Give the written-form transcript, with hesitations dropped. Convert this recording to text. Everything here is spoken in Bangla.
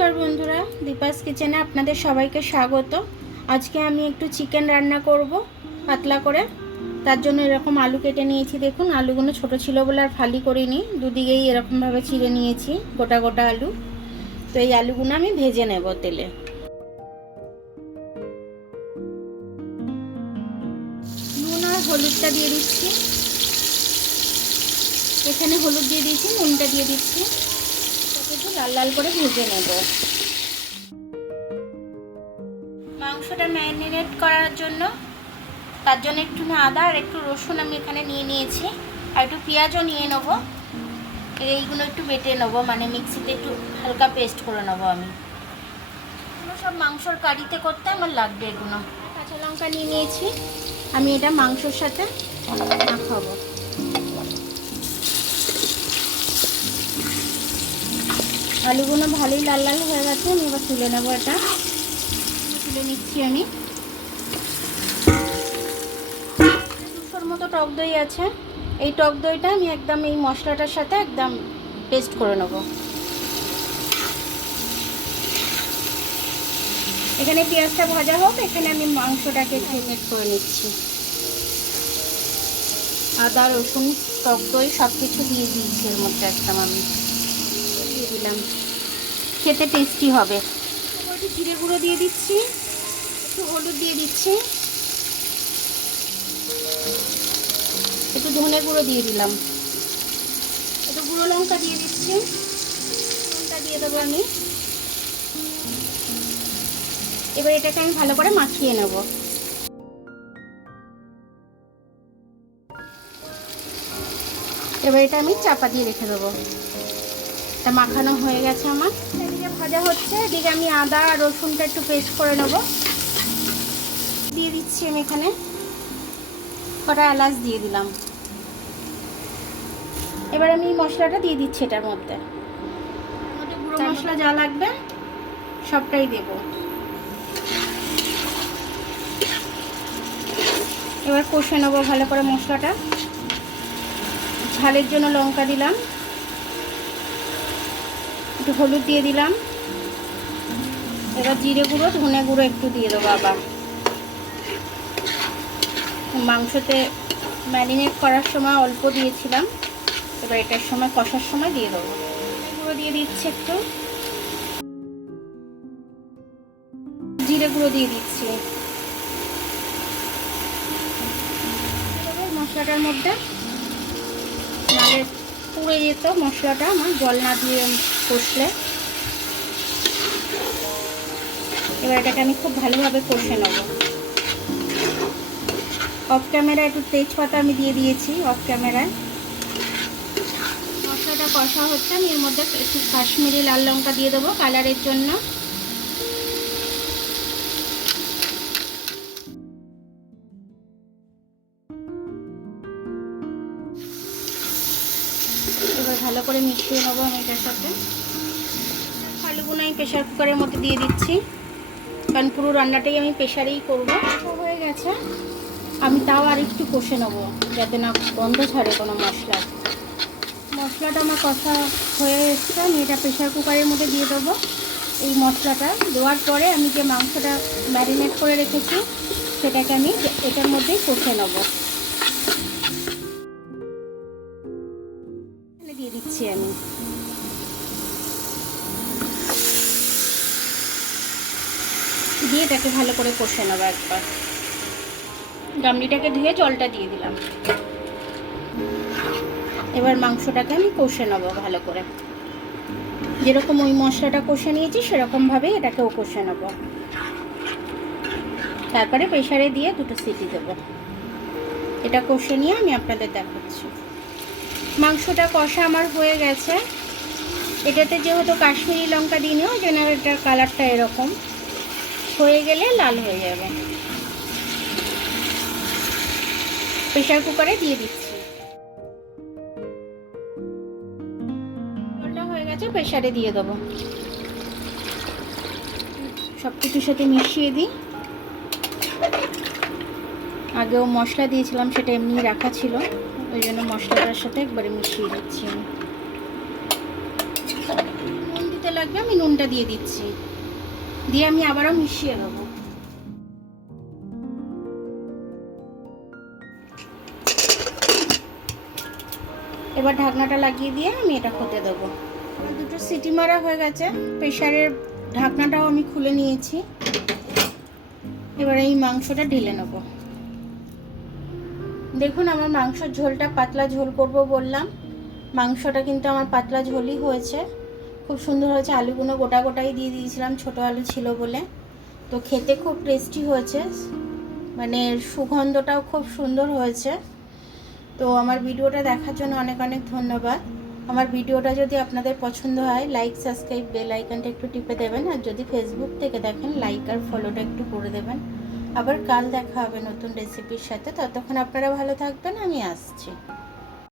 নমস্কার বন্ধুরা, দীপাস কিচেনে আপনাদের সবাইকে স্বাগত। আজকে আমি একটু চিকেন রান্না করব পাতলা করে। তার জন্য এরকম আলু কেটে নিয়েছি। দেখুন, আলুগুলো ছোট ছিল বলে আর ফালি করিনি, দুদিকেই এরকমভাবে চিড়ে নিয়েছি গোটা গোটা আলু। তো এই আলুগুলো আমি ভেজে নেব তেলে। নুন আর হলুদটা দিয়ে দিচ্ছি। এখানে হলুদ দিয়ে দিয়েছি, নুনটা দিয়ে দিচ্ছি। একটু লাল লাল করে ভেজে নেব। মাংসটা ম্যারিনেট করার জন্য তার জন্য একটু আদা আর একটু রসুন আমি এখানে নিয়ে নিয়েছি, আর একটু পেঁয়াজও নিয়ে নেব। এইগুলো একটু বেটে নেব, মানে মিক্সিতে একটু হালকা পেস্ট করে নেব। আমি এগুলো সব মাংসর কারিতে করতে আমার লাগবে। এগুলো কাঁচা লঙ্কা নিয়ে নিয়েছি, আমি এটা মাংসর সাথে মাখাবো। আলুগুলো ভালোই লাল লাল হয়ে গেছে, আমি এবার তুলে নেবো। এটা তুলে নিচ্ছি আমি। 200 মতো টক দই আছে। এই টক দইটা আমি একদম এই মশলাটার সাথে একদম পেস্ট করে নেব। এখানে পেঁয়াজটা ভাজা হোক, এখানে আমি মাংসটাকে ম্যারিনেট করে নিচ্ছি। আদা রসুন টক দই সব কিছু দিয়ে দিয়েছি এর মধ্যে। একদম আমি দিয়ে দিলাম, খেতে টেস্টি হবে। একটু জিরে গুঁড়ো দিয়ে দিচ্ছি, একটু হলুদ দিয়ে দিচ্ছি, একটু ধনে গুঁড়ো দিয়ে দিলাম, একটু গুঁড়ো লঙ্কা দিয়ে দিচ্ছি। লঙ্কা দিয়ে দেবো আমি। এবার এটাকে আমি ভালো করে মাখিয়ে নেব। এবার এটা আমি চাপা দিয়ে রেখে দেবো। এটা মাখানো হয়ে গেছে আমার। এদিকে ভাজা হচ্ছে, এদিকে আমি আদা আর রসুনটা একটু পেস্ট করে নেব। দিয়ে দিচ্ছি আমি এখানে কটা এলাচ দিয়ে দিলাম। এবার আমি মশলাটা দিয়ে দিচ্ছি এটার মধ্যে। গুঁড়ো মশলা যা লাগবে সবটাই দেব। এবার কষে নেবো ভালো করে মশলাটা। ঝালের জন্য লঙ্কা দিলাম, একটু হলুদ দিয়ে দিলাম। এবার জিরে গুঁড়ো ধনে গুঁড়ো একটু দিয়ে দেবো আবার। মাংসতে ম্যারিনেট করার সময় অল্প দিয়েছিলাম, এবার এটার সময় কষার সময় দিয়ে দেবো। গুঁড়ো দিয়ে দিচ্ছি, একটু জিরে গুঁড়ো দিয়ে দিচ্ছি মশলাটার মধ্যে। নাহলে পুড়ে যেত মশলাটা আমার, জল না দিয়ে কষলে। এবার এটাকে আমি খুব ভালোভাবে কষে নেব। অফ ক্যামেরা একটু তেজপাতা আমি দিয়ে দিয়েছি অফ ক্যামেরায়। মশলাটা কষা হচ্ছে, আমি এর মধ্যে একটু কাশ্মীরি লাল লঙ্কা দিয়ে দেবো কালারের জন্য। এবার ভালো করে মিশিয়ে নেবো আমি এটার সাথে। আলুগুলো আমি প্রেশার কুকারের মধ্যে দিয়ে দিচ্ছি, কারণ পুরো রান্নাটাই আমি প্রেশারেই করবো। হয়ে গেছে, আমি তাও আর একটু কষে নেবো যাতে না গন্ধ ছাড়ে কোনো মশলা। মশলাটা আমার কষা হয়ে এসছে, আমি এটা প্রেশার কুকারের মধ্যে দিয়ে দেবো। এই মশলাটা দেওয়ার পরে আমি যে মাংসটা ম্যারিনেট করে রেখেছি সেটাকে আমি এটার মধ্যেই কষে নেব। দিয়ে দিচ্ছি আমি। দিয়ে এটাকে ভালো করে কষে নেবো একবার। গামলিটাকে ধুয়ে জলটা দিয়ে দিলাম। এবার মাংসটাকে আমি কষে নেবো ভালো করে। যেরকম ওই মশলাটা কষে নিয়েছি সেরকমভাবেই এটাকেও কষে নেবো। তারপরে প্রেসারে দিয়ে 2টো সিটি দেবো। এটা কষে নিয়ে আমি আপনাদের দেখাচ্ছি। মাংসটা কষা আমার হয়ে গেছে। এটাতে যেহেতু কাশ্মীরি লঙ্কা দিইনি, ওই জন্য এটার কালারটা এরকম হয়ে গেলে লাল হয়ে যাবে। প্রেসার কুকারে দিয়ে দিচ্ছি। জলটা হয়ে গেছে, প্রেসারে দিয়ে দেবো। সব কিছুর সাথে মিশিয়ে দিই। আগেও মশলা দিয়েছিলাম, সেটা এমনি রাখা ছিল, ওই জন্য মশলাটার সাথে একবারে মিশিয়ে দিচ্ছি আমি। নুন দিতে লাগবে আমি নুনটা দিয়ে দিচ্ছি, দিয়ে আমি আবারও মিশিয়ে দেবো। এবার ঢাকনাটা লাগিয়ে দিয়ে আমি এটা হতে দেবো। দুটো সিটি মারা হয়ে গেছে, প্রেশারের ঢাকনাটাও আমি খুলে নিয়েছি। এবার এই মাংসটা ঢেলে নেব। দেখুন আমার মাংসের ঝোলটা পাতলা ঝোল করব বললাম, মাংসটা কিন্তু আমার পাতলা ঝোলই হয়েছে, খুব সুন্দর হয়েছে। আলুগুলো গোটা গোটাই দিয়ে দিয়েছিলাম, ছোটো আলু ছিল বলে। তো খেতে খুব টেস্টি হয়েছে, মানে সুগন্ধটাও খুব সুন্দর হয়েছে। তো আমার ভিডিওটা দেখার জন্য অনেক অনেক ধন্যবাদ। আমার ভিডিওটা যদি আপনাদের পছন্দ হয় লাইক, সাবস্ক্রাইব, বেল আইকনটা একটু টিপে দেবেন। আর যদি ফেসবুক থেকে দেখেন লাইক আর ফলোটা একটু করে দেবেন। আবার কাল দেখা হবে নতুন রেসিপির সাথে। ততক্ষণ আপনারা ভালো থাকবেন, আমি আসছি।